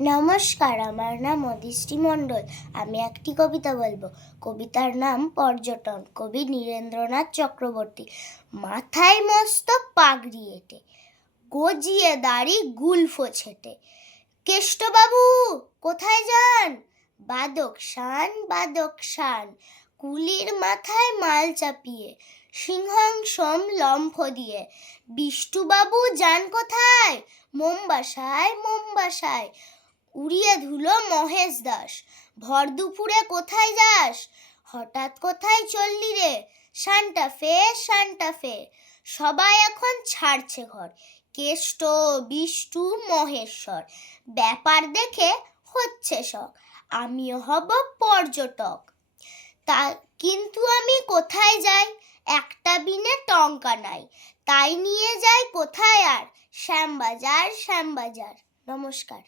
নমস্কার, আমার নাম অদিষ্টি মণ্ডল। আমি একটি কবিতা বলবো। কবিতার নাম পর্যটন, কবি নীরেন্দ্রনাথ চক্রবর্তী। মাথায় মস্ত পাগড়ি এঁটে, গজিয়ে দাড়ি গুলফো ছেটে, কেষ্টবাবু কোথায় যান? বাদক শান, কুলির মাথায় মাল চাপিয়ে, সিংহাসন লম্ফ দিয়ে। বিষ্টুবাবু যান কোথায়? মোমবাসায়, উড়িয়ে ধুলো মহেশ দাস। ভর দুপুরে কোথায় যাস? হঠাৎ কোথায় চললি রে? সান্টাফে। সবাই এখন ছাড়ছে ঘর, কেষ্ট, বিষ্টু, মহেশ্বর। ব্যাপার দেখে হচ্ছে শখ, আমিও হব পর্যটক। কিন্তু আমি কোথায় যাই? একটা বিনে টঙ্কা নাই, তাই নিয়ে যাই কোথায় আর? শ্যামবাজার। নমস্কার।